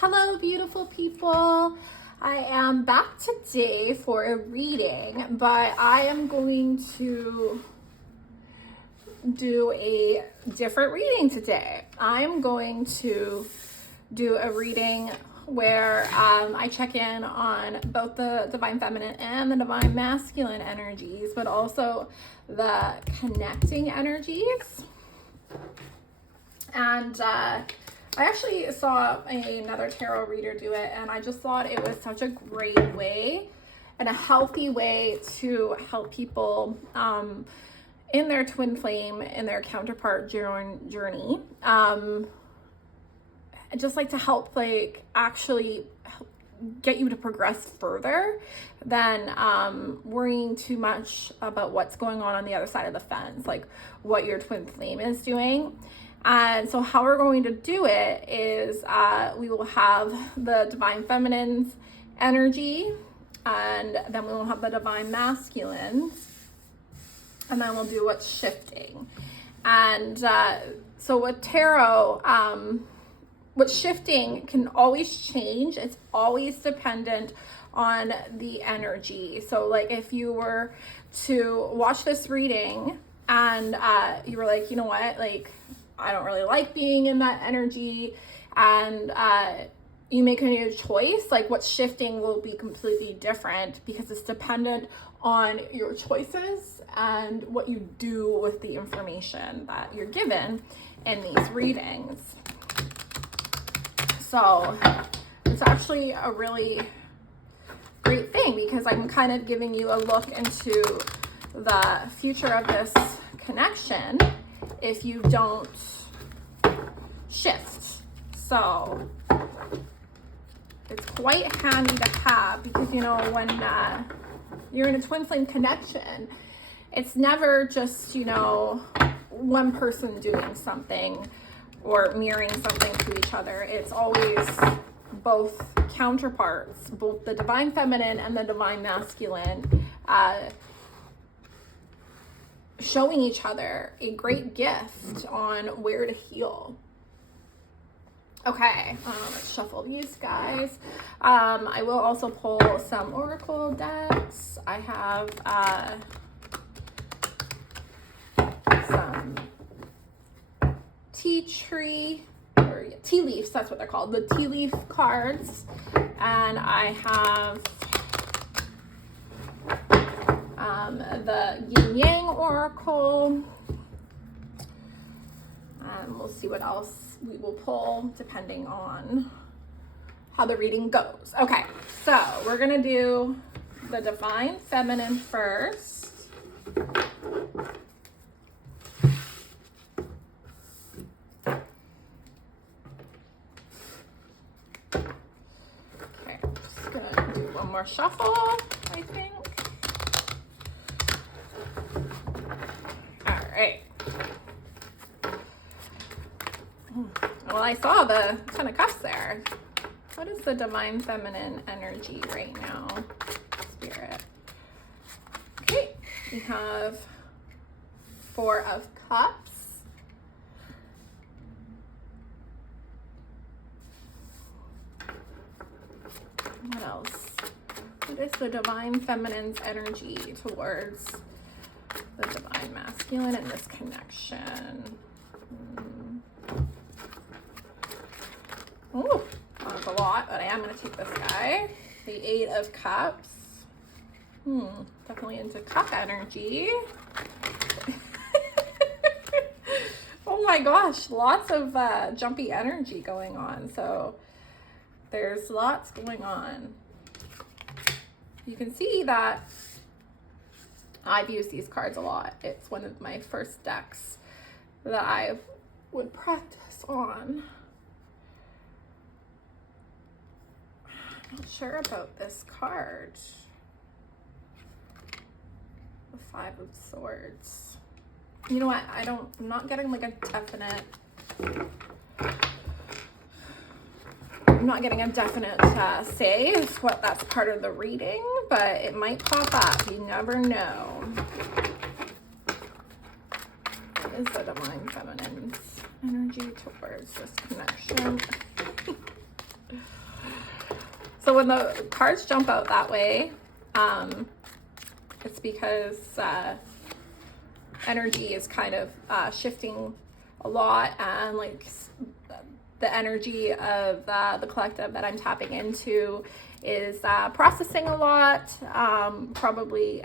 Hello, beautiful people. I am back today for a reading, but I am going to do a different reading today. I'm going to do a reading where I check in on both the divine feminine and the divine masculine energies, but also the connecting energies. And I actually saw another tarot reader do it, and I just thought it was such a great way and a healthy way to help people in their twin flame, in their counterpart journey. Just like to help actually get you to progress further than worrying too much about what's going on the other side of the fence, like what your twin flame is doing. And so how we're going to do it is we will have the divine feminine's energy, and then we will have the divine masculine's, and then we'll do what's shifting. And so with tarot, what's shifting can always change. It's always dependent on the energy. So like if you were to watch this reading and you were like, you know what, like I don't really like being in that energy, and you make a new choice, like what's shifting will be completely different because it's dependent on your choices and what you do with the information that you're given in these readings. So it's actually a really great thing because I'm kind of giving you a look into the future of this connection if you don't shift. So it's quite handy to have because, you know, when you're in a twin flame connection, it's never just, you know, one person doing something or mirroring something to each other. It's always both counterparts, both the divine feminine and the divine masculine, showing each other a great gift on where to heal. Okay, let's shuffle these guys. I will also pull some oracle decks. I have some tea tree, or tea leaves, that's what they're called, the tea leaf cards. And I have the yin yang oracle, and we'll see what else we will pull depending on how the reading goes. Okay, so we're gonna do the divine feminine first. Okay, just gonna do one more shuffle, I think. All right. Well, I saw the Ten of Cups there. What is the divine feminine energy right now, Spirit? Okay, we have Four of Cups. What else? What is the divine feminine's energy towards the divine masculine in this connection? Oh, that's a lot, but I am going to take this guy. The Eight of Cups. Definitely into cup energy. Oh my gosh, lots of jumpy energy going on. So there's lots going on. You can see that I've used these cards a lot. It's one of my first decks that I would practice on. Not sure about this card. The Five of Swords. You know what? I'm not getting like a definite, say if what that's part of the reading, but it might pop up. You never know. What is the divine feminine's energy towards this connection? So when the cards jump out that way, it's because energy is kind of shifting a lot, and like the energy of the collective that I'm tapping into is processing a lot, probably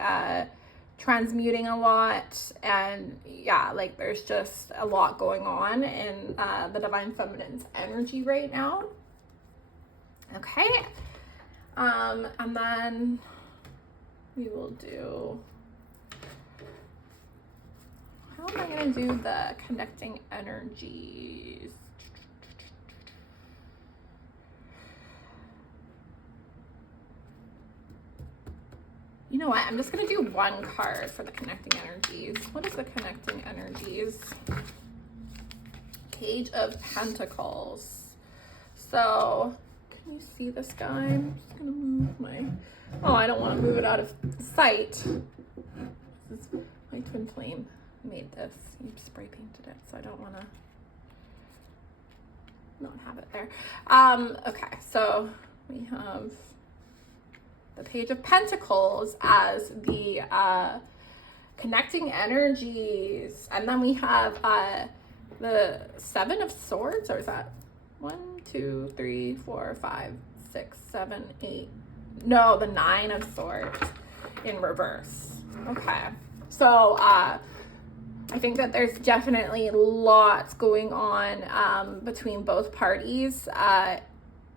transmuting a lot, and yeah, like there's just a lot going on in the Divine Feminine's energy right now. Okay, and then we will do, how am I going to do the connecting energies? You know what? I'm just going to do one card for the connecting energies. What is the connecting energies? Page of Pentacles. So, can you see this guy? I'm just going to move my... Oh, I don't want to move it out of sight. This is my twin flame made this. He spray painted it, so I don't want to not have it there. Okay, so we have the Page of Pentacles as the connecting energies, and then we have the Seven of Swords, or is that 1, 2, 3, 4, 5, 6, 7, 8? No, the Nine of Swords in reverse. Okay, so I think that there's definitely lots going on between both parties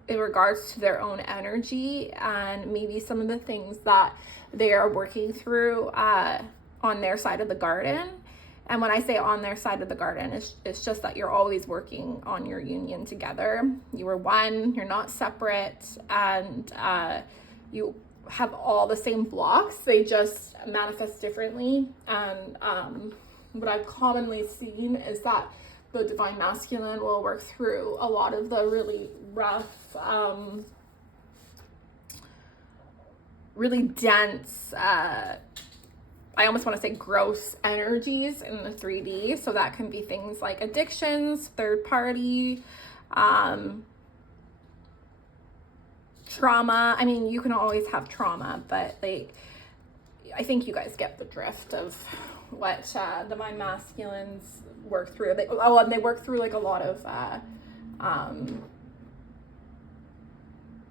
in regards to their own energy, and maybe some of the things that they are working through on their side of the garden. And when I say on their side of the garden, it's just that you're always working on your union together. You are one, you're not separate, and you have all the same blocks. They just manifest differently. And what I've commonly seen is that the Divine Masculine will work through a lot of the really rough, really dense, I almost want to say gross energies in the 3D. So that can be things like addictions, third party, trauma. I mean, you can always have trauma, but like, I think you guys get the drift of what Divine Masculines work through. And they work through like a lot of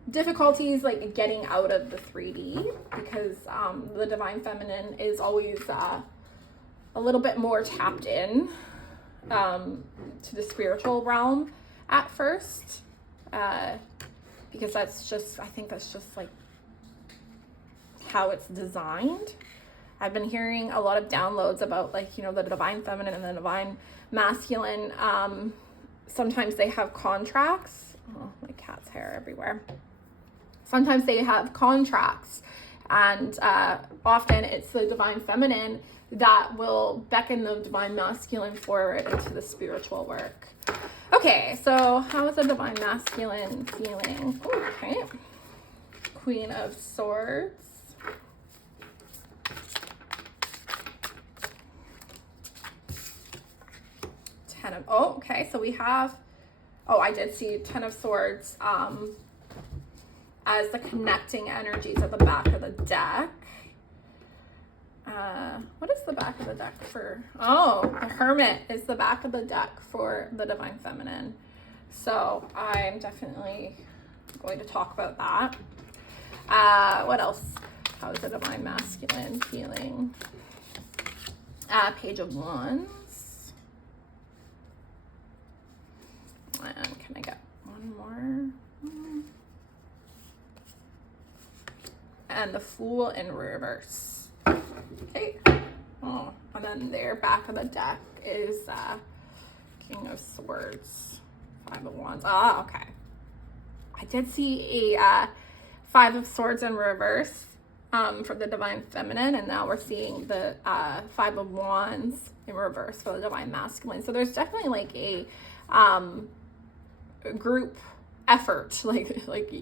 difficulties, like getting out of the 3D, because the Divine Feminine is always a little bit more tapped in to the spiritual realm at first, because that's just, I think that's just like how it's designed. I've been hearing a lot of downloads about, like, you know, the Divine Feminine and the Divine Masculine. Sometimes they have contracts. Oh, my cat's hair everywhere. Sometimes they have contracts, and often it's the Divine Feminine that will beckon the Divine Masculine forward into the spiritual work. Okay, so how is the Divine Masculine feeling? Okay. Queen of Swords. Okay, so we have, I did see 10 of Swords as the connecting energies at the back of the deck. What is the back of the deck for? Oh, the Hermit is the back of the deck for the Divine Feminine. So I'm definitely going to talk about that. What else? How is the Divine Masculine feeling? Page of Wands. And can I get one more? And the Fool in reverse. Okay. Oh, and then their back of the deck is King of Swords, Five of Wands. Okay. I did see a Five of Swords in reverse for the Divine Feminine, and now we're seeing the Five of Wands in reverse for the Divine Masculine. So there's definitely like a group effort, like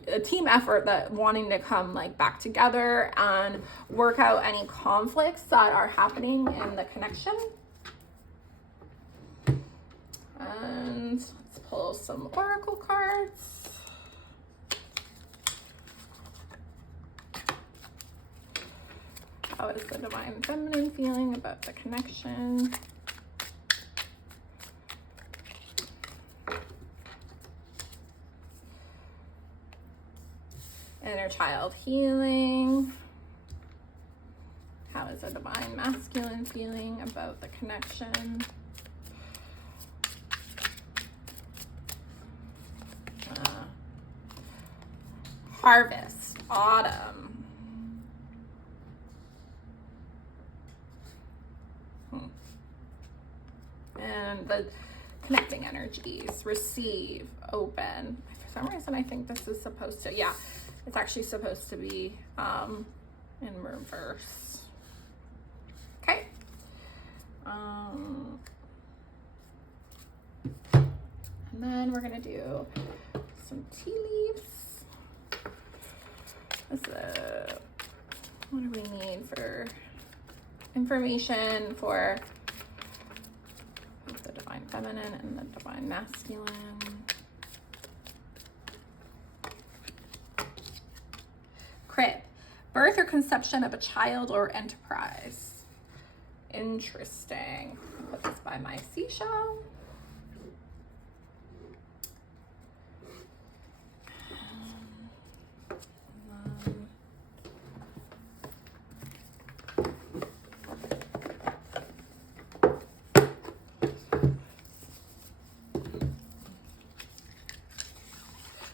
a team effort, that wanting to come like back together and work out any conflicts that are happening in the connection. And let's pull some oracle cards. How is the divine feminine feeling about the connection? Inner child healing. How is the divine masculine feeling about the connection? Harvest, autumn. And the connecting energies, receive, open. For some reason, I think this is supposed to, yeah, it's actually supposed to be in reverse. Okay. And then we're gonna do some tea leaves. What do we need for information for the divine feminine and the divine masculine? Crib, birth or conception of a child or enterprise. Interesting. I'll put this by my seashell.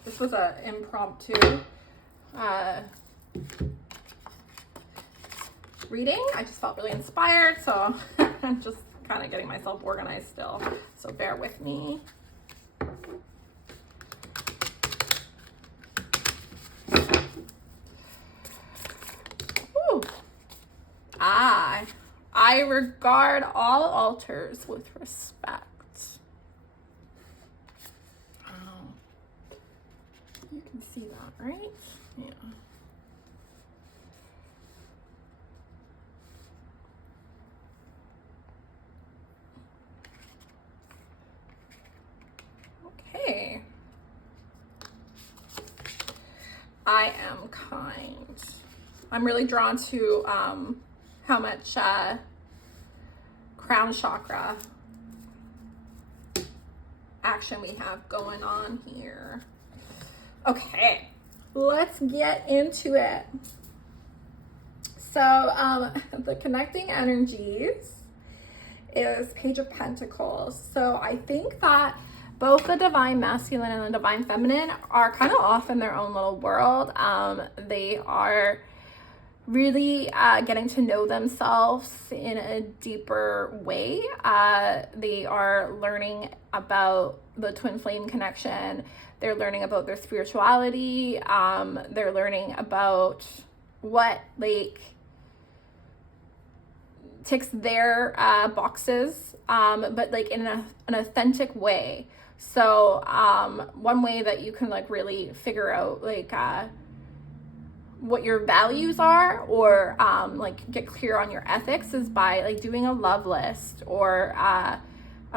This was an impromptu reading. I just felt really inspired, so I'm just kind of getting myself organized still. So bear with me. Ooh. I regard all altars with respect. You can see that, right? Yeah. Okay. I am kind. I'm really drawn to how much crown chakra action we have going on here. Okay, let's get into it. So the connecting energies is Page of Pentacles. So I think that both the divine masculine and the divine feminine are kind of off in their own little world. They are really getting to know themselves in a deeper way. They are learning about the twin flame connection. They're learning about their spirituality. They're learning about what ticks their boxes, but in an authentic way. So one way that you can really figure out what your values are, or get clear on your ethics, is by doing a love list or a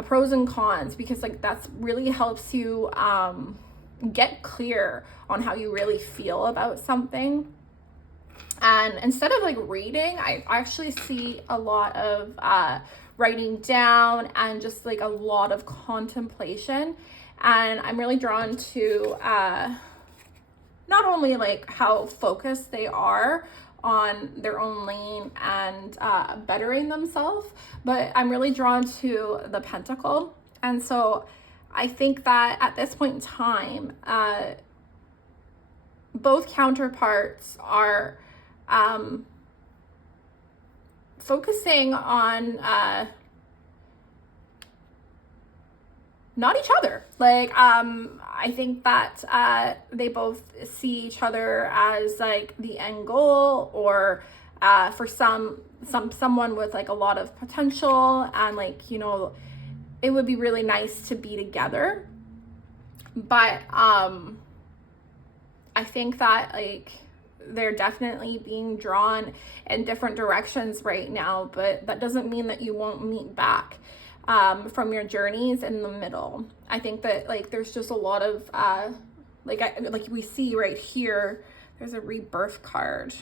pros and cons, because that's really helps you get clear on how you really feel about something. And instead of reading, I actually see a lot of writing down and just a lot of contemplation. And I'm really drawn to not only how focused they are on their own lane and bettering themselves, but I'm really drawn to the pentacle. And so I think that at this point in time, both counterparts are focusing on not each other. I think that they both see each other as the end goal, or for someone with a lot of potential, and it would be really nice to be together. But I think that they're definitely being drawn in different directions right now, but that doesn't mean that you won't meet back from your journeys in the middle. I think that there's just a lot of like we see right here, there's a rebirth card.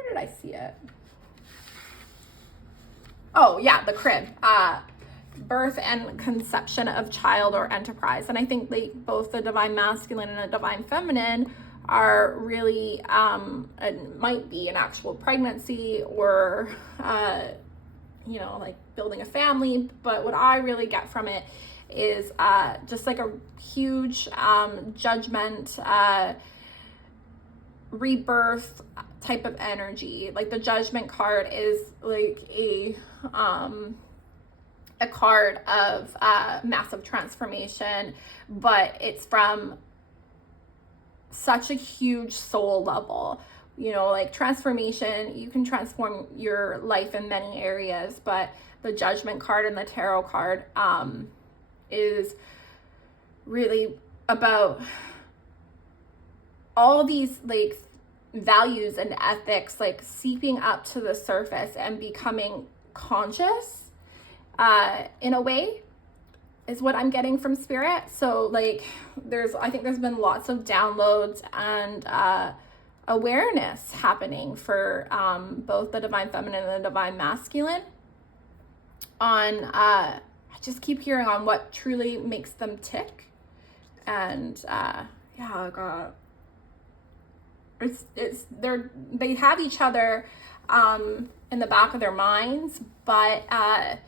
where did I see it? Oh yeah, the crib. Birth and conception of child or enterprise. And I think both the divine masculine and the divine feminine are really, it might be an actual pregnancy or, like building a family. But what I really get from it is just like a huge judgment, rebirth type of energy. Like the judgment card is like a card of massive transformation, but it's from such a huge soul level. Like transformation, you can transform your life in many areas, but the judgment card and the tarot card is really about all these like values and ethics like seeping up to the surface and becoming conscious in a way is what I'm getting from spirit. So like I think there's been lots of downloads and awareness happening for both the divine feminine and the divine masculine on I just keep hearing on what truly makes them tick. And God, they have each other in the back of their minds, but I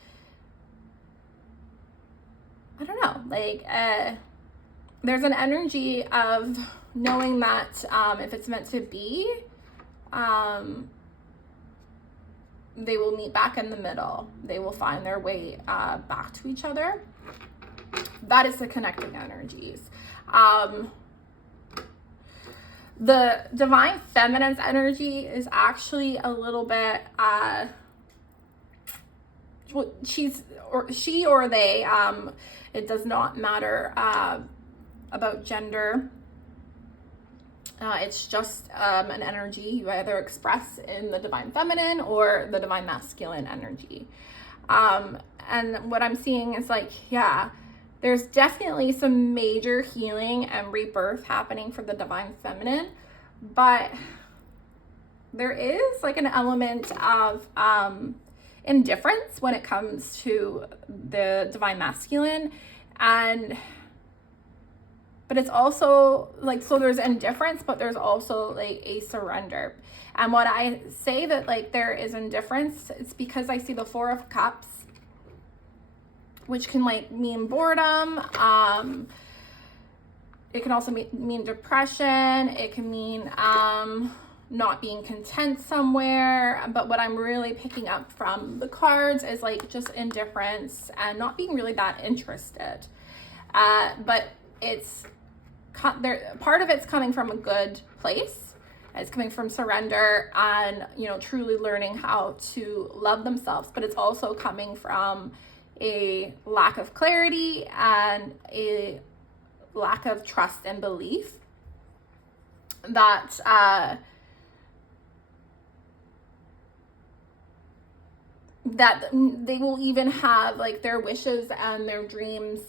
don't know, like there's an energy of knowing that if it's meant to be, they will meet back in the middle. They will find their way back to each other. That is the connecting energies. The divine feminine's energy is actually a little bit she or they, it does not matter about gender. It's just an energy you either express in the divine feminine or the divine masculine energy. And what I'm seeing is like, there's definitely some major healing and rebirth happening for the divine feminine, but there is like an element of indifference when it comes to the divine masculine. But it's also like, so there's indifference, but there's also like a surrender. And what I say that like there is indifference, it's because I see the Four of Cups, which can like mean boredom. It can also mean depression. It can mean not being content somewhere. But what I'm really picking up from the cards is like just indifference and not being really that interested. But it's part of it's coming from a good place. It's coming from surrender and, truly learning how to love themselves. But it's also coming from a lack of clarity and a lack of trust and belief that that they will even have like their wishes and their dreams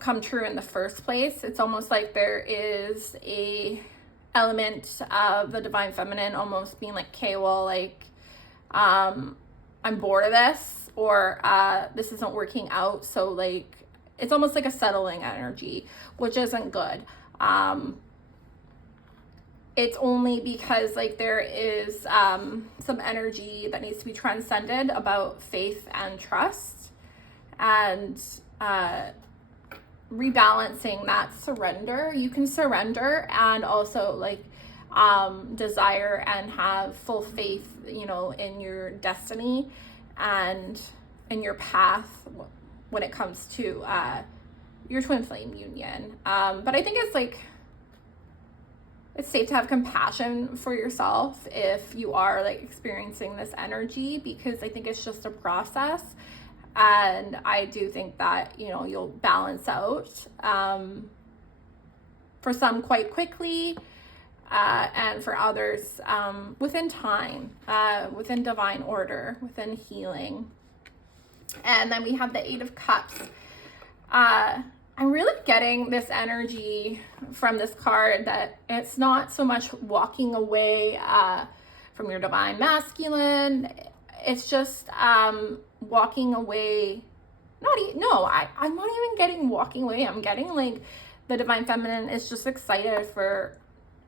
come true in the first place. It's almost like there is a element of the divine feminine almost being like, okay, well, like I'm bored of this, or this isn't working out, so like it's almost like a settling energy, which isn't good. It's only because like there is some energy that needs to be transcended about faith and trust, and rebalancing that surrender. You can surrender and also like desire and have full faith, in your destiny and in your path when it comes to your twin flame union. But I think it's safe to have compassion for yourself if you are like experiencing this energy, because I think it's just a process. And I do think that, you'll balance out for some quite quickly, and for others within time, within divine order, within healing. And then we have the Eight of Cups. I'm really getting this energy from this card that it's not so much walking away from your divine masculine. It's just walking away. I'm not even getting walking away. I'm getting like the divine feminine is just excited for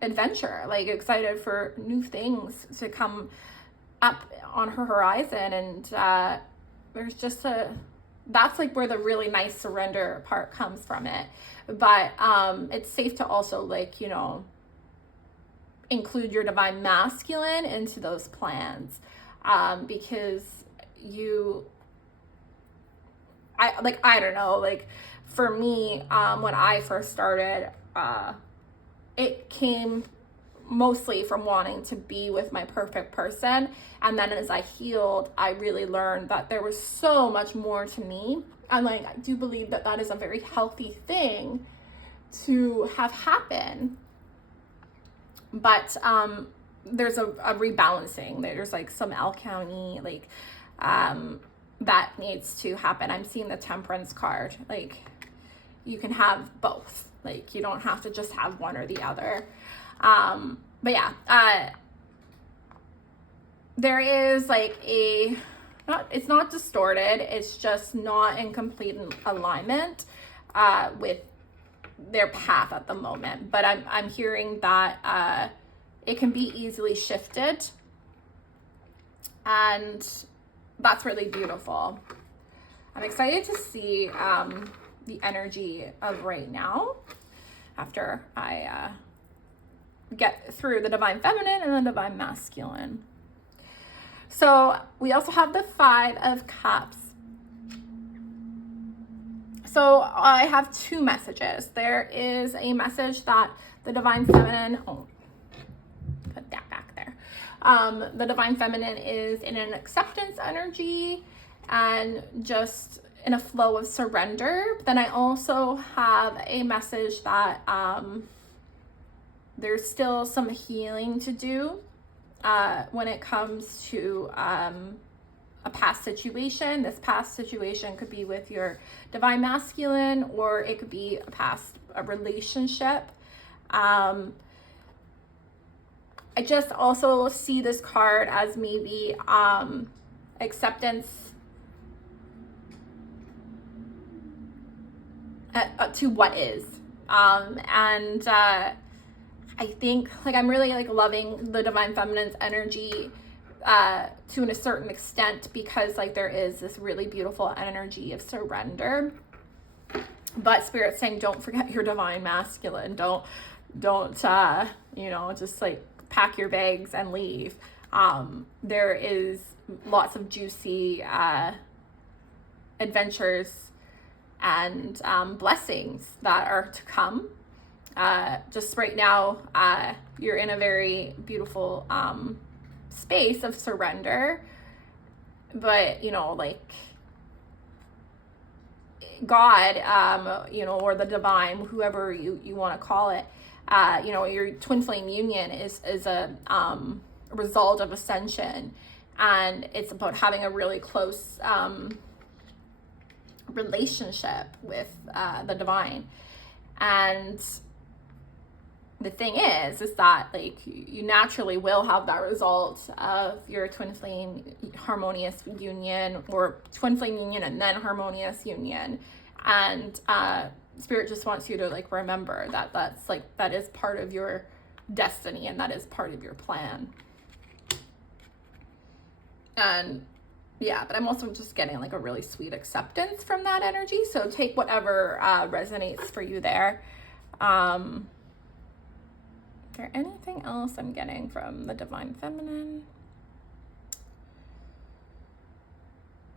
adventure, like excited for new things to come up on her horizon. And there's just that's like where the really nice surrender part comes from it. But it's safe to also, like, you know, include your divine masculine into those plans, because I don't know, like for me, when I first started, it came mostly from wanting to be with my perfect person. And then as I healed, I really learned that there was so much more to me. And like, I do believe that that is a very healthy thing to have happen. But there's a rebalancing. There's like some alchemy, like that needs to happen. I'm seeing the Temperance card. Like, you can have both. Like, you don't have to just have one or the other. But yeah, there is like it's not distorted. It's just not in complete alignment with their path at the moment. But I'm hearing that it can be easily shifted, and that's really beautiful. I'm excited to see the energy of right now after I get through the divine feminine and the divine masculine. So we also have the 5 of Cups. So I have 2 messages. There is a message that the divine feminine, put that back there. The divine feminine is in an acceptance energy and just in a flow of surrender. But then I also have a message that there's still some healing to do when it comes to a past situation. This past situation could be with your divine masculine, or it could be a relationship. I just also see this card as maybe acceptance to what is. And I think like I'm really like loving the divine feminine's energy to a certain extent, because like there is this really beautiful energy of surrender. But Spirit's saying, don't forget your divine masculine. Don't you know, just like pack your bags and leave. There is lots of juicy adventures and blessings that are to come. Just right now, you're in a very beautiful space of surrender, but you know, like God, you know, or the divine, whoever you want to call it, you know, your twin flame union is a result of ascension, and it's about having a really close relationship with the divine. And the thing is that like you naturally will have that result of your twin flame harmonious union, or twin flame union and then harmonious union. And Spirit just wants you to like remember that that is part of your destiny, and that is part of your plan. And yeah, but I'm also just getting like a really sweet acceptance from that energy. So take whatever resonates for you there. Is there anything else I'm getting from the divine feminine?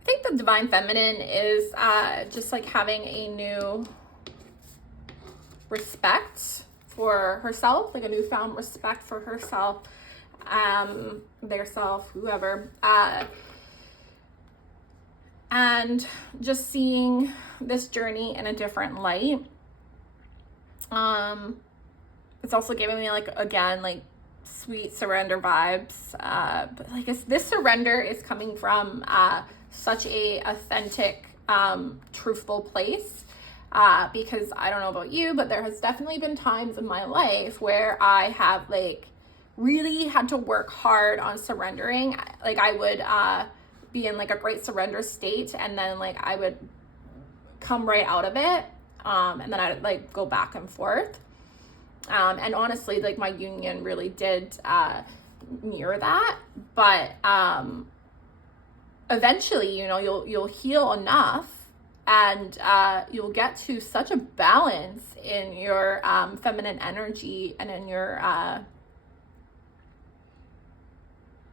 I think the divine feminine is just like having a new respect for herself, like a newfound respect for herself, their self, whoever, and just seeing this journey in a different light. It's also giving me like, again, like sweet surrender vibes, but like this surrender is coming from such a authentic, truthful place, because I don't know about you, but there has definitely been times in my life where I have like really had to work hard on surrendering. Like I would be in like a great surrender state, and then like I would come right out of it, and then I'd like go back and forth. And honestly, like my union really did mirror that. But eventually, you know, you'll heal enough, and you'll get to such a balance in your feminine energy and in your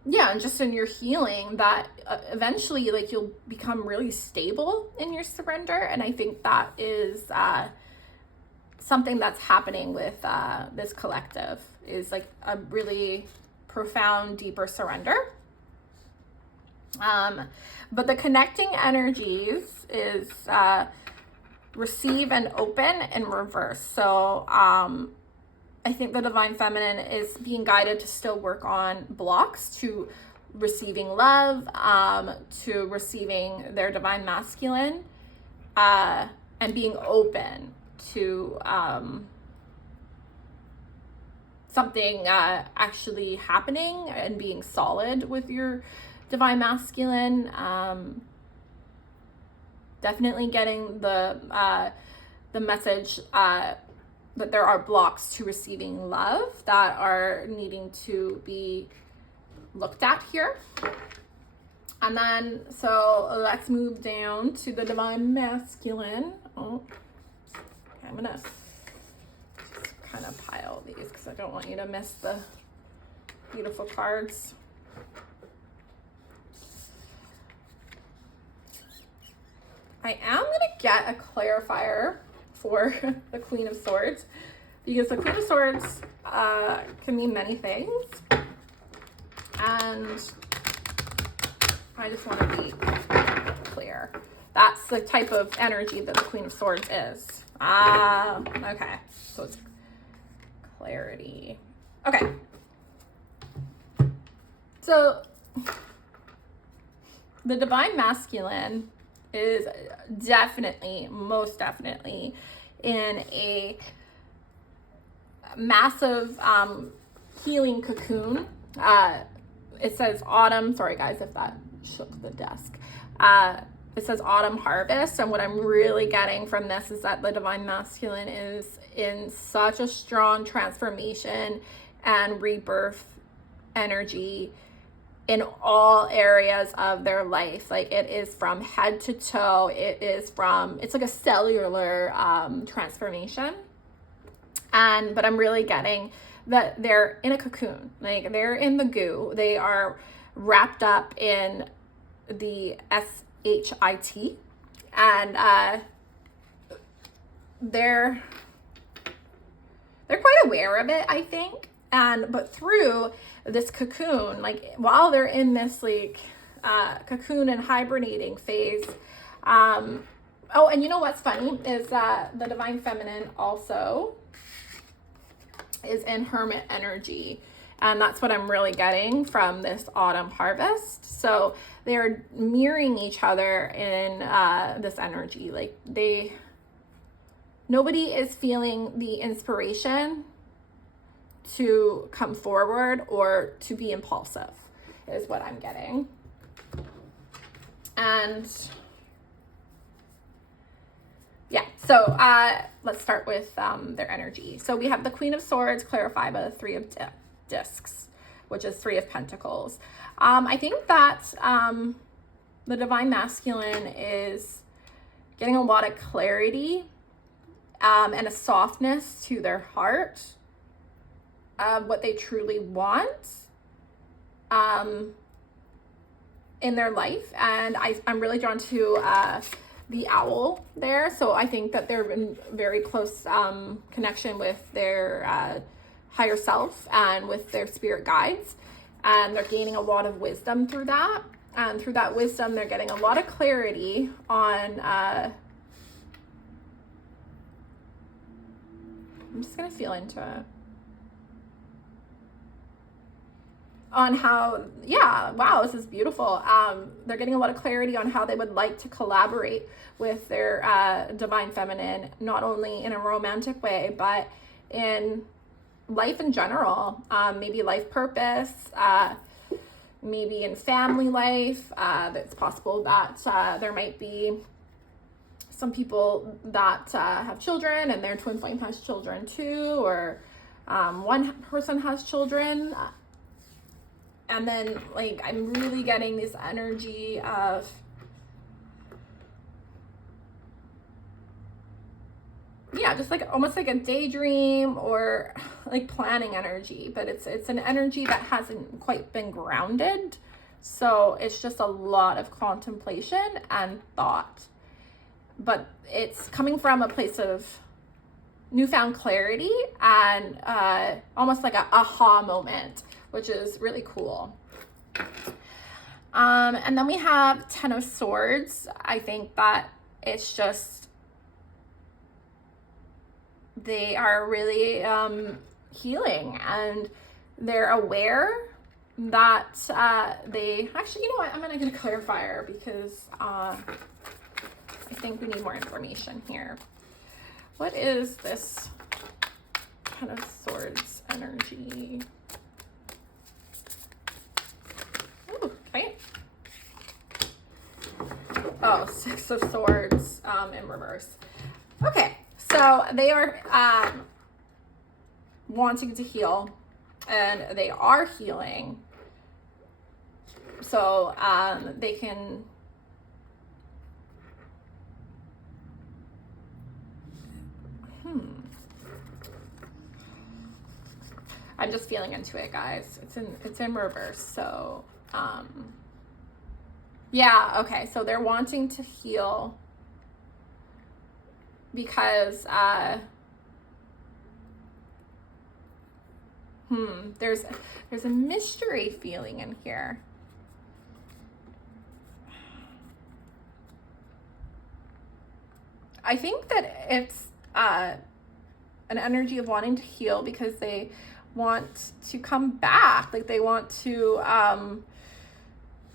and just in your healing, that eventually like you'll become really stable in your surrender. And I think that is something that's happening with this collective, is like a really profound, deeper surrender. But the connecting energies is receive and open in reverse. So I think the divine feminine is being guided to still work on blocks to receiving love, to receiving their divine masculine, and being open to something actually happening and being solid with your divine masculine. Definitely getting the message that there are blocks to receiving love that are needing to be looked at here. And then, so let's move down to the divine masculine. Oh, okay, I'm gonna just kind of pile these because I don't want you to miss the beautiful cards. I am gonna get a clarifier for the Queen of Swords, because the Queen of Swords can mean many things, and I just want to be clear. That's the type of energy that the Queen of Swords is. Okay, so it's clarity. Okay, so the divine masculine is definitely, most definitely, in a massive healing cocoon. It says autumn. Sorry guys if that shook the desk. It says autumn harvest, and what I'm really getting from this is that the divine masculine is in such a strong transformation and rebirth energy in all areas of their life. Like it is from head to toe. It's like a cellular transformation. But I'm really getting that they're in a cocoon. Like they're in the goo. They are wrapped up in the SHIT, and they're quite aware of it, I think. But through this cocoon, like while they're in this like cocoon and hibernating phase, oh, and you know what's funny is that the divine feminine also is in hermit energy, and that's what I'm really getting from this autumn harvest. So they're mirroring each other in this energy. Like nobody is feeling the inspiration to come forward or to be impulsive, is what I'm getting. And yeah, so let's start with their energy. So we have the Queen of Swords clarified by the Three of Discs, which is Three of Pentacles. I think that the divine masculine is getting a lot of clarity and a softness to their heart, what they truly want in their life. And I'm really drawn to the owl there. So I think that they're in very close connection with their higher self and with their spirit guides. And they're gaining a lot of wisdom through that. And through that wisdom, they're getting a lot of clarity on I'm just going to feel into it. On how, yeah, wow, this is beautiful. They're getting a lot of clarity on how they would like to collaborate with their divine feminine, not only in a romantic way, but in life in general, maybe life purpose, maybe in family life. It's possible that there might be some people that have children and their twin flame has children too, or one person has children. And then like I'm really getting this energy of just like almost like a daydream or like planning energy, but it's an energy that hasn't quite been grounded. So it's just a lot of contemplation and thought, but it's coming from a place of newfound clarity and almost like a aha moment, which is really cool. And then we have 10 of Swords. I think that it's just, they are really healing, and they're aware that they actually, you know what, I'm gonna get a clarifier because I think we need more information here. What is this 10 of Swords energy? Ooh, okay. Oh, 6 of Swords in reverse. Okay, so they are wanting to heal, and they are healing. So they can I'm just feeling into it, guys. It's in reverse. So yeah, okay. So they're wanting to heal because there's a mystery feeling in here. I think that it's an energy of wanting to heal because they want to come back, like they want to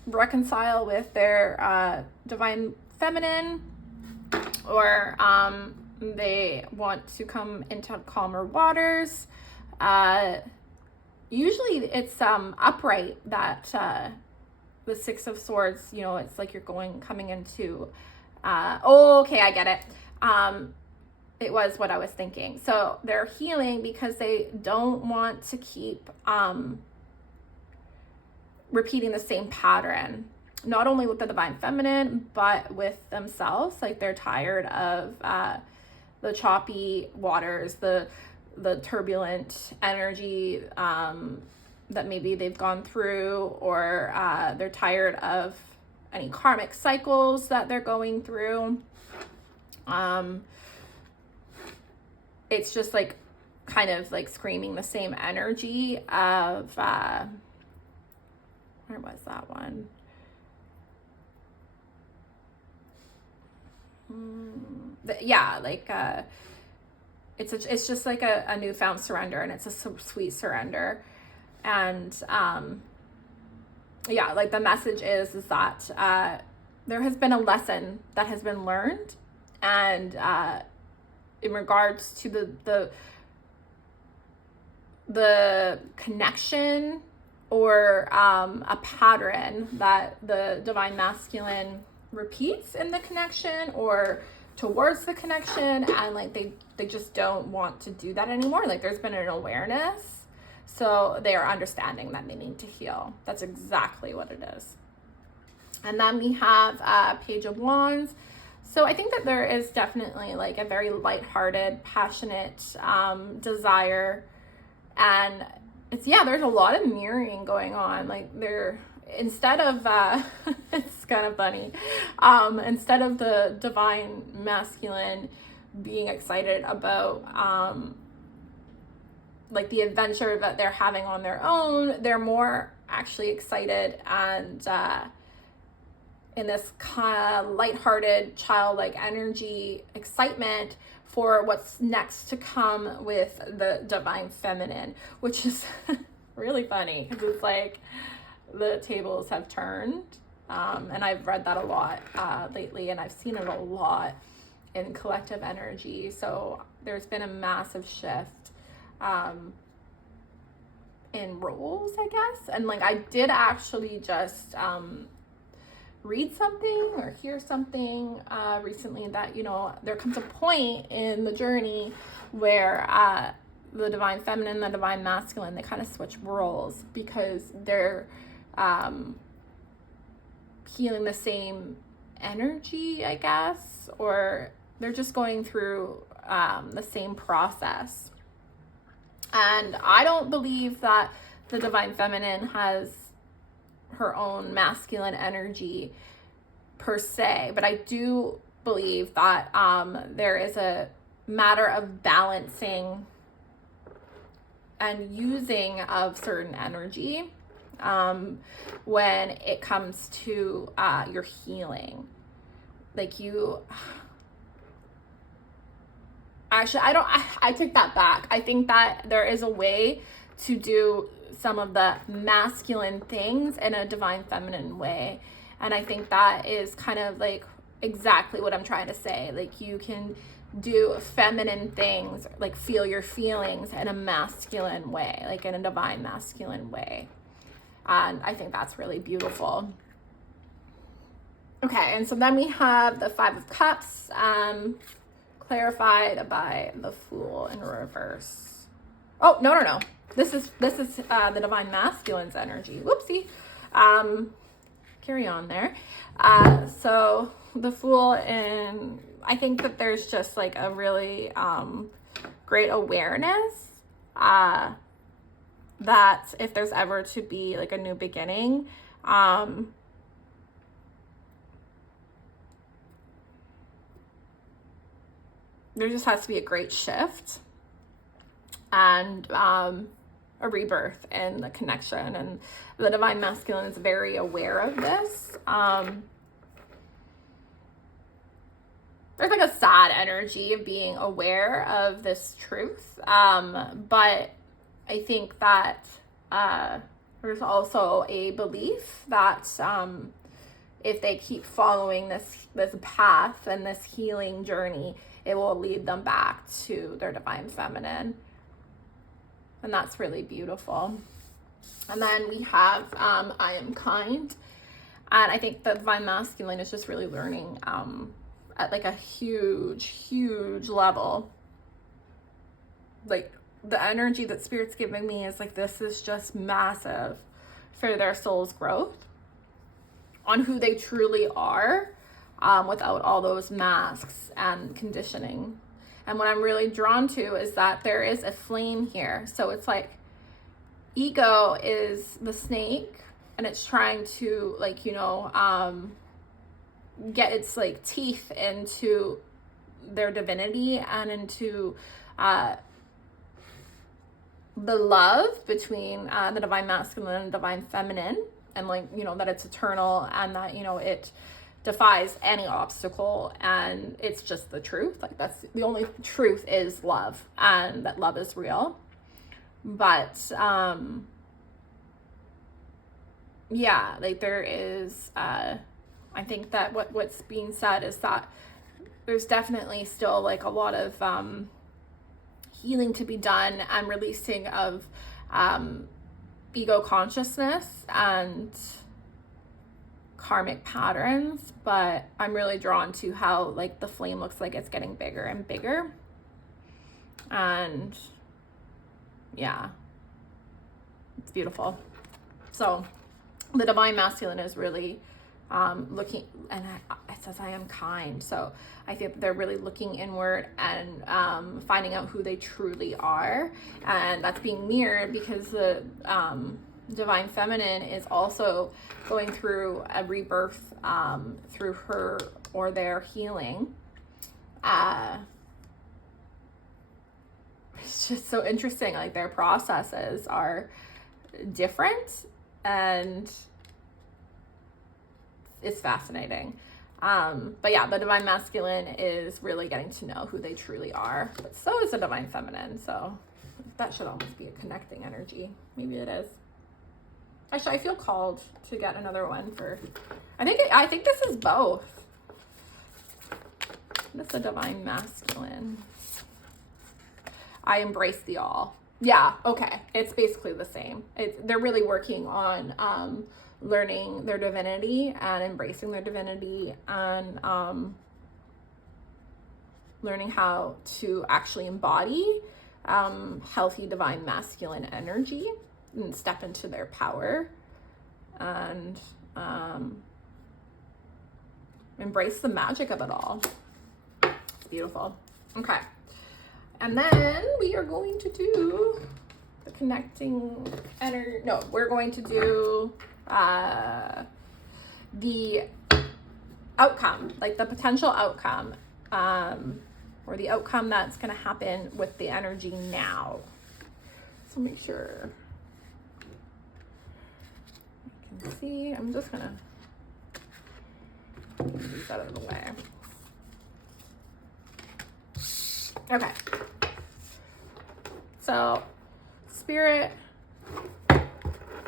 reconcile with their divine feminine, or they want to come into calmer waters. Usually it's upright that the 6 of Swords, you know, it's like you're coming into okay, I get it. It was what I was thinking. So they're healing because they don't want to keep repeating the same pattern, not only with the divine feminine, but with themselves. Like they're tired of the choppy waters, the turbulent energy that maybe they've gone through, or they're tired of any karmic cycles that they're going through. It's just like kind of like screaming the same energy of where was that one? Yeah, like it's just like a newfound surrender, and it's a sweet surrender. And yeah, like the message is that there has been a lesson that has been learned, and in regards to the connection or a pattern that the divine masculine repeats in the connection or towards the connection, and like they just don't want to do that anymore. Like there's been an awareness, so they are understanding that they need to heal. That's exactly what it is. And then we have Page of Wands. So I think that there is definitely like a very lighthearted, passionate desire, and there's a lot of mirroring going on. Like instead of it's kind of funny, instead of the divine masculine being excited about like the adventure that they're having on their own, they're more actually excited and in this kind of lighthearted, childlike energy, excitement for what's next to come with the divine feminine, which is really funny because it's like the tables have turned. And I've read that a lot lately, and I've seen it a lot in collective energy. So there's been a massive shift. in roles, I guess. And like I did actually just read something or hear something recently that, you know, there comes a point in the journey where the divine feminine, the divine masculine, they kind of switch roles because they're healing the same energy, I guess, or they're just going through the same process. And I don't believe that the divine feminine has her own masculine energy per se, but I do believe that there is a matter of balancing and using of certain energy when it comes to your healing. Like you, actually, I take that back. I think that there is a way to do some of the masculine things in a divine feminine way. And I think that is kind of like exactly what I'm trying to say. Like you can do feminine things, like feel your feelings in a masculine way, like in a divine masculine way. And I think that's really beautiful. Okay, and so then we have the Five of Cups, clarified by the Fool in reverse. Oh, no. This is the divine masculine's energy. Whoopsie. Carry on there. So the Fool in, I think that there's just like a really great awareness that if there's ever to be like a new beginning, there just has to be a great shift and a rebirth in the connection. And the divine masculine is very aware of this. There's like a sad energy of being aware of this truth. But I think that there's also a belief that if they keep following this path and this healing journey, it will lead them back to their divine feminine. And that's really beautiful. And then we have I am kind. And I think the divine masculine is just really learning at like a huge level. Like the energy that Spirit's giving me is like, this is just massive for their soul's growth on who they truly are, without all those masks and conditioning. And what I'm really drawn to is that there is a flame here. So it's like ego is the snake and it's trying to like, you know, get its like teeth into their divinity and into the love between the divine masculine and divine feminine, and like, you know, that it's eternal and that, you know, it defies any obstacle and it's just the truth. Like that's the only truth is love, and that love is real. But yeah, like there is I think that what's being said is that there's definitely still like a lot of healing to be done and releasing of ego consciousness and karmic patterns. But I'm really drawn to how like the flame looks like it's getting bigger and bigger. And yeah, it's beautiful. So the divine masculine is really looking, and it says I am kind. So I think they're really looking inward and finding out who they truly are. And that's being mirrored because the divine feminine is also going through a rebirth through her or their healing. It's just so interesting. Like their processes are different and it's fascinating. But yeah, the divine masculine is really getting to know who they truly are, but so is the divine feminine. So that should almost be a connecting energy. Maybe it is. Actually, I feel called to get another one for, I think this is both. This is the divine masculine. I embrace the all. Yeah, okay. It's basically the same. They're really working on learning their divinity and embracing their divinity, and learning how to actually embody healthy divine masculine energy and step into their power, and embrace the magic of it all. It's beautiful. Okay. And then we are going to do the connecting energy. No, we're going to do the outcome, like the potential outcome, or the outcome that's going to happen with the energy now. So make sure you can see. I'm just going to move these out of the way. Okay. So, Spirit,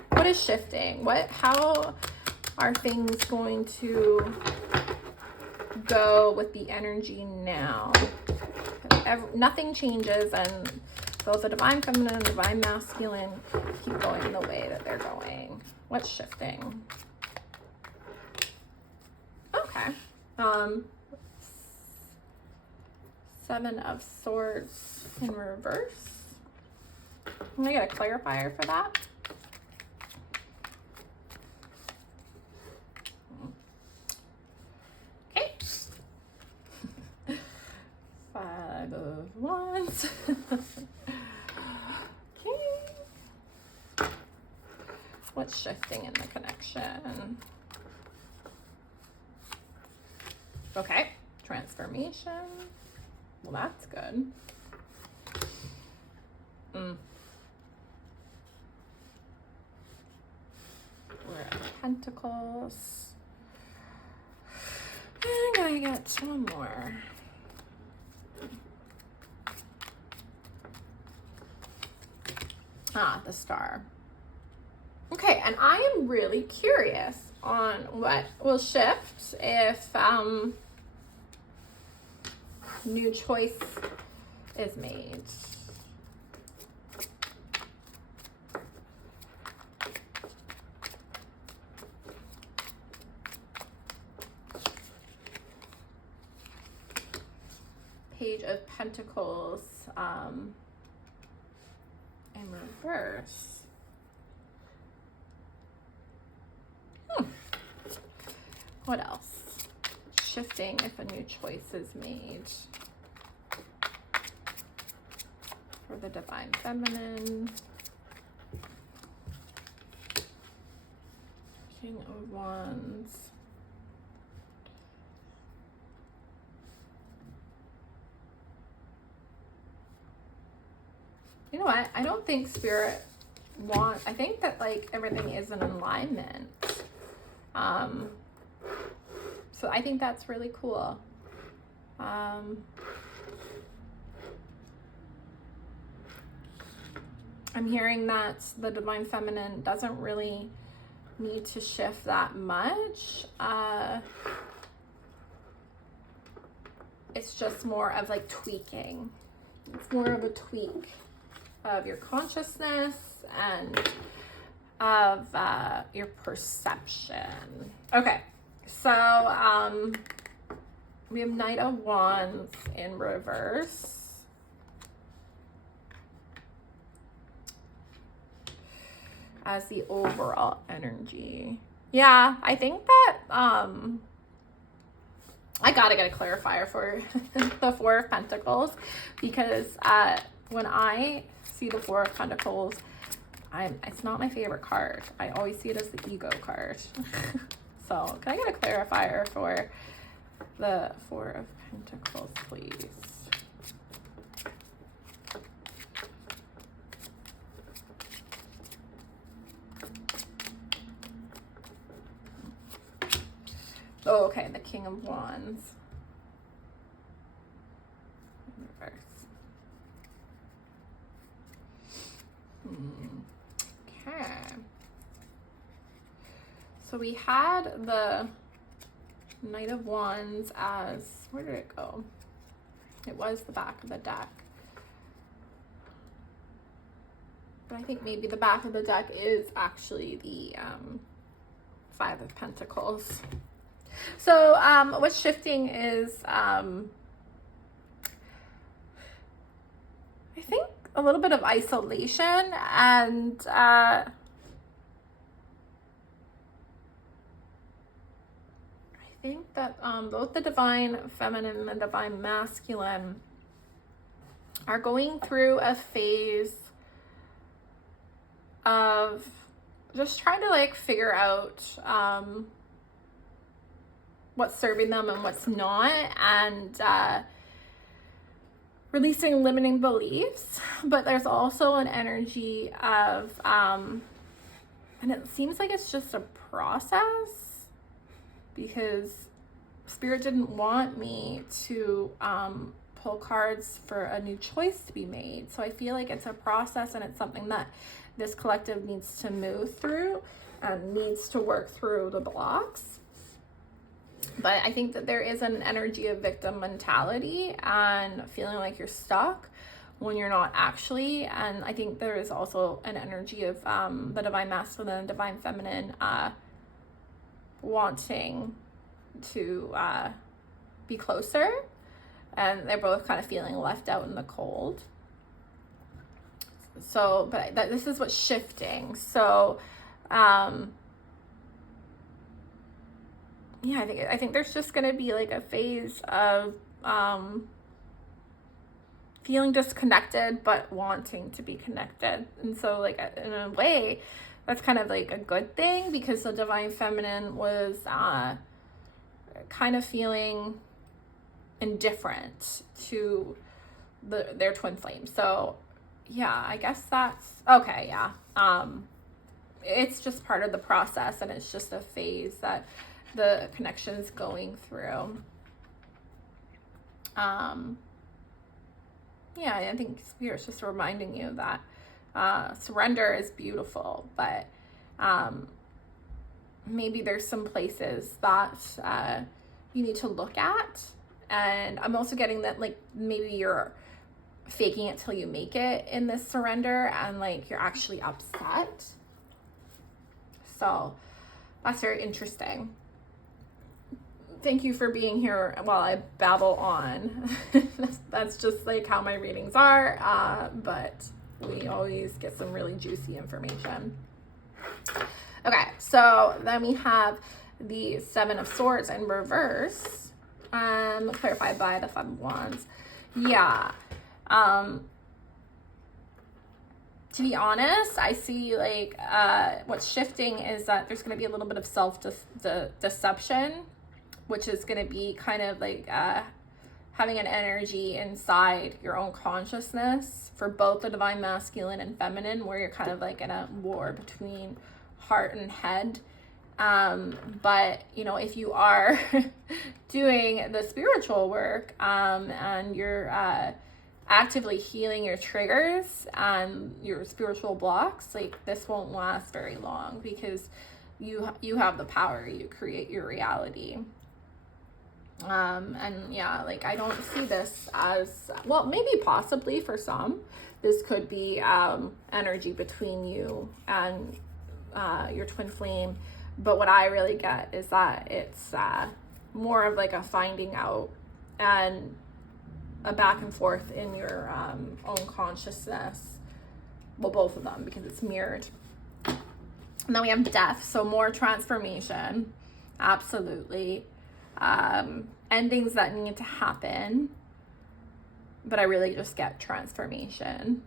what is shifting? How are things going to go with the energy now? Nothing changes, and both the divine feminine and divine masculine keep going the way that they're going. What's shifting? Okay. Seven of Swords in reverse. I'm gonna get a clarifier for that. Okay. Five of Wands. Okay. What's shifting in the connection? Okay. Transformation. Well, that's good. We're at Pentacles. I'm gonna get one more. The Star. Okay, and I am really curious on what will shift if new choice is made. Page of Pentacles in reverse. What else? Shifting if a new choice is made. For the divine feminine. King of Wands. You know what? I don't think Spirit I think that like everything is in alignment. So I think that's really cool. I'm hearing that the divine feminine doesn't really need to shift that much. It's just more of like tweaking. It's more of a tweak of your consciousness and of your perception. Okay, so we have Knight of Wands in reverse. As the overall energy. Yeah, I think that I gotta get a clarifier for the Four of Pentacles, because when I see the Four of Pentacles, it's not my favorite card. I always see it as the ego card. So can I get a clarifier for the Four of Pentacles, please? Oh, okay, the King of Wands. In reverse. Okay. So we had the Knight of Wands as, where did it go? It was the back of the deck. But I think maybe the back of the deck is actually the Five of Pentacles. So what's shifting is, I think, a little bit of isolation, and I think that both the divine feminine and the divine masculine are going through a phase of just trying to like figure out what's serving them and what's not, and releasing limiting beliefs. But there's also an energy of and it seems like it's just a process, because Spirit didn't want me to pull cards for a new choice to be made. So I feel like it's a process, and it's something that this collective needs to move through and needs to work through the blocks. But I think that there is an energy of victim mentality and feeling like you're stuck when you're not actually. And I think there is also an energy of the divine masculine and divine feminine wanting to be closer, and they're both kind of feeling left out in the cold. So, but this is what's shifting. So, yeah, I think there's just going to be like a phase of feeling disconnected but wanting to be connected. And so, like, in a way, that's kind of like a good thing, because the divine feminine was kind of feeling indifferent to their twin flame. So yeah, I guess that's okay. Yeah, it's just part of the process, and it's just a phase that the connection is going through. Yeah, I think Spirit's just reminding you that surrender is beautiful, but maybe there's some places that you need to look at. And I'm also getting that, like, maybe you're faking it till you make it in this surrender, and like you're actually upset. So that's very interesting. Thank you for being here while I babble on. That's just like how my readings are, but we always get some really juicy information. Okay, so then we have the Seven of Swords in reverse, clarified by the Five of Wands. Yeah. To be honest, I see like what's shifting is that there's going to be a little bit of self-deception, which is going to be kind of like having an energy inside your own consciousness for both the divine masculine and feminine, where you're kind of like in a war between heart and head. But you know, if you are doing the spiritual work and you're actively healing your triggers and your spiritual blocks, like this won't last very long, because you have the power. You create your reality. And yeah, like I don't see this as, well, maybe possibly for some this could be energy between you and your twin flame, but what I really get is that it's more of like a finding out and a back and forth in your own consciousness. Well, both of them, because it's mirrored. And then we have death, so more transformation. Absolutely. Endings that need to happen, but I really just get transformation.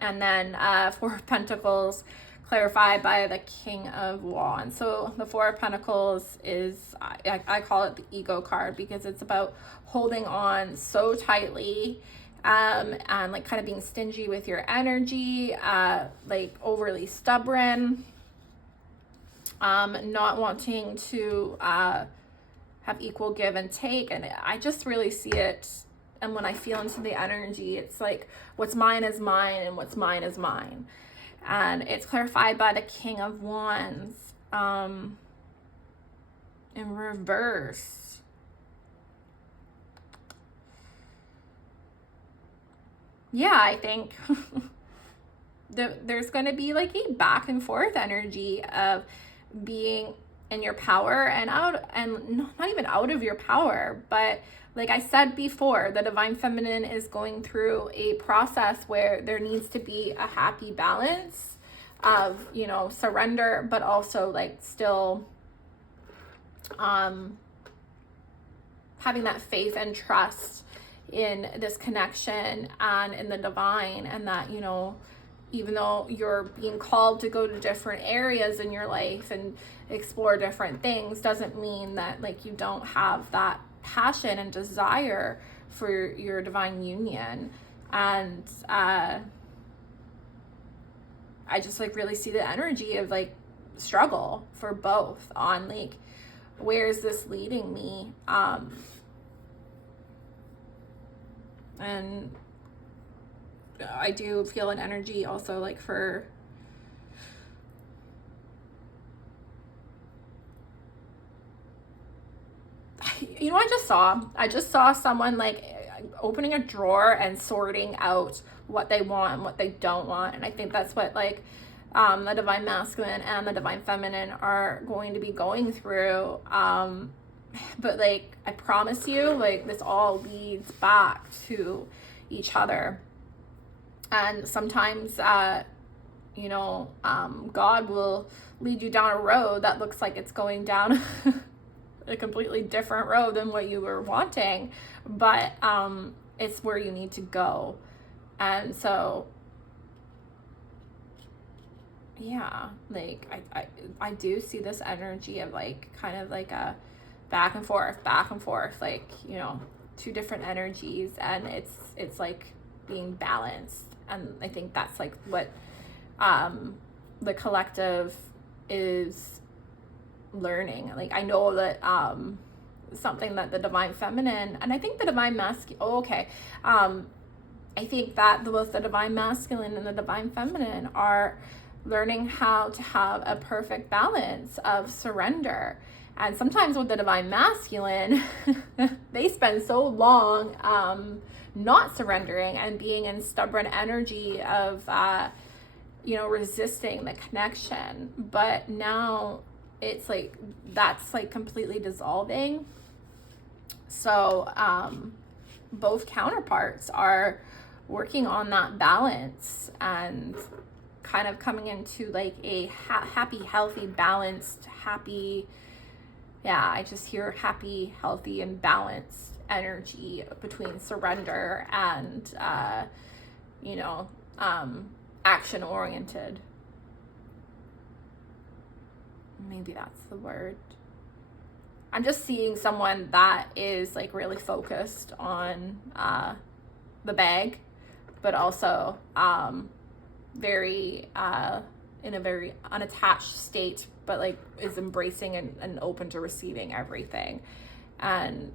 And then Four of Pentacles, clarified by the King of Wands. So the Four of Pentacles is, I call it the ego card, because it's about holding on so tightly and like kind of being stingy with your energy, like overly stubborn, not wanting to have equal give and take. And I just really see it, and when I feel into the energy, it's like what's mine is mine and what's mine is mine. And it's clarified by the King of Wands in reverse. Yeah, I think there's going to be like a back and forth energy of being in your power and out, and not even out of your power, but like I said before, the divine feminine is going through a process where there needs to be a happy balance of, you know, surrender, but also like still having that faith and trust in this connection and in the divine, and that, you know, even though you're being called to go to different areas in your life and explore different things, doesn't mean that like you don't have that passion and desire for your divine union. And I just like really see the energy of like struggle for both on like, where is this leading me? And I do feel an energy also like for you know, I just saw someone like opening a drawer and sorting out what they want and what they don't want. And I think that's what like the divine masculine and the divine feminine are going to be going through. But like, I promise you, like this all leads back to each other. And sometimes, you know, God will lead you down a road that looks like it's going down a completely different road than what you were wanting, but it's where you need to go. And so, yeah, like I do see this energy of like kind of like a back and forth, like, you know, two different energies, and it's like being balanced. And I think that's like what the collective is learning. Like I know that something that the divine feminine, and I think the divine masculine, I think that both the divine masculine and the divine feminine are learning how to have a perfect balance of surrender. And sometimes with the divine masculine, they spend so long not surrendering and being in stubborn energy of, you know, resisting the connection. But now it's like, that's like completely dissolving. So both counterparts are working on that balance and kind of coming into like a happy, healthy, balanced, happy, yeah, I just hear happy, healthy, and balanced energy between surrender and, you know, action oriented. Maybe that's the word. I'm just seeing someone that is like really focused on the bag, but also very in a very unattached state, but like is embracing and open to receiving everything. And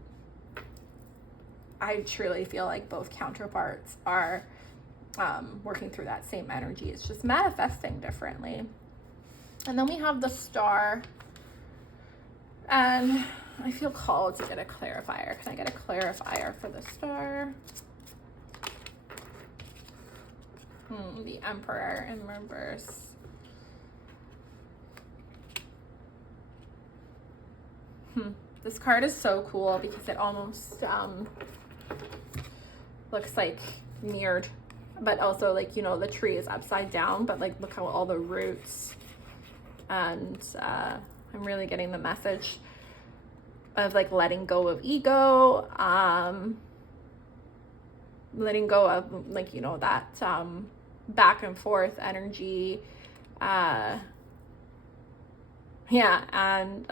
I truly feel like both counterparts are working through that same energy. It's just manifesting differently. And then we have the star, and I feel called to get a clarifier. Can I get a clarifier for the star? The Emperor in reverse. This card is so cool because it almost looks like mirrored, but also like, you know, the tree is upside down, but like look how all the roots, and I'm really getting the message of like letting go of ego, letting go of like, you know, that back and forth energy. Yeah, and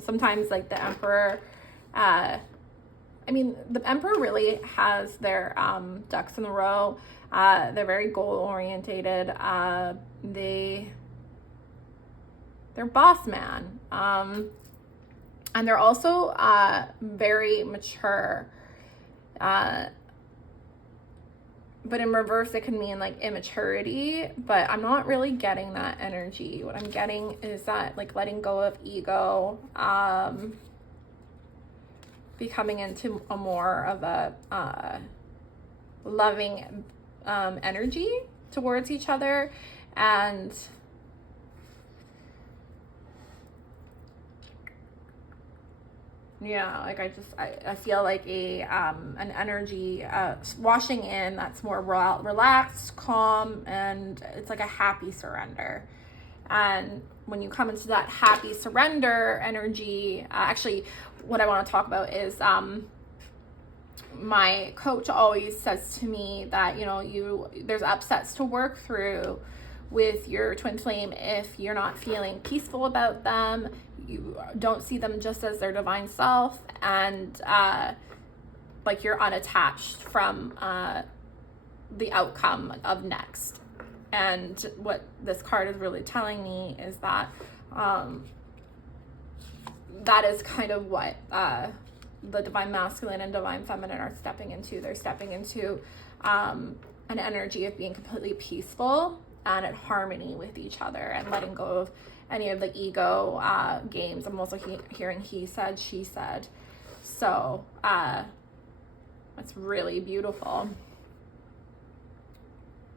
sometimes like the Emperor, I mean, the Emperor really has their ducks in a row. They're very goal-orientated. They're boss man. And they're also very mature. But in reverse, it can mean like immaturity, but I'm not really getting that energy. What I'm getting is that like letting go of ego, becoming into a more of a loving energy. towards each other. And yeah, like I feel like an energy washing in that's more relaxed, calm, and it's like a happy surrender. And when you come into that happy surrender energy, actually what I want to talk about is my coach always says to me that, you know, there's upsets to work through with your twin flame. If you're not feeling peaceful about them, you don't see them just as their divine self, and like you're unattached from the outcome of next. And what this card is really telling me is that that is kind of what the divine masculine and divine feminine are stepping into. They're stepping into an energy of being completely peaceful and at harmony with each other, and letting go of any of the ego games. I'm also hearing he said, she said. So it's really beautiful.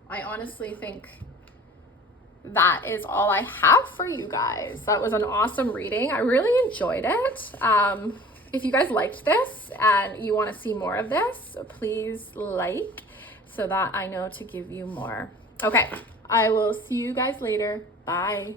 I honestly think that is all I have for you guys. That was an awesome reading. I really enjoyed it. If you guys liked this and you want to see more of this, please like, so that I know to give you more. Okay, I will see you guys later. Bye.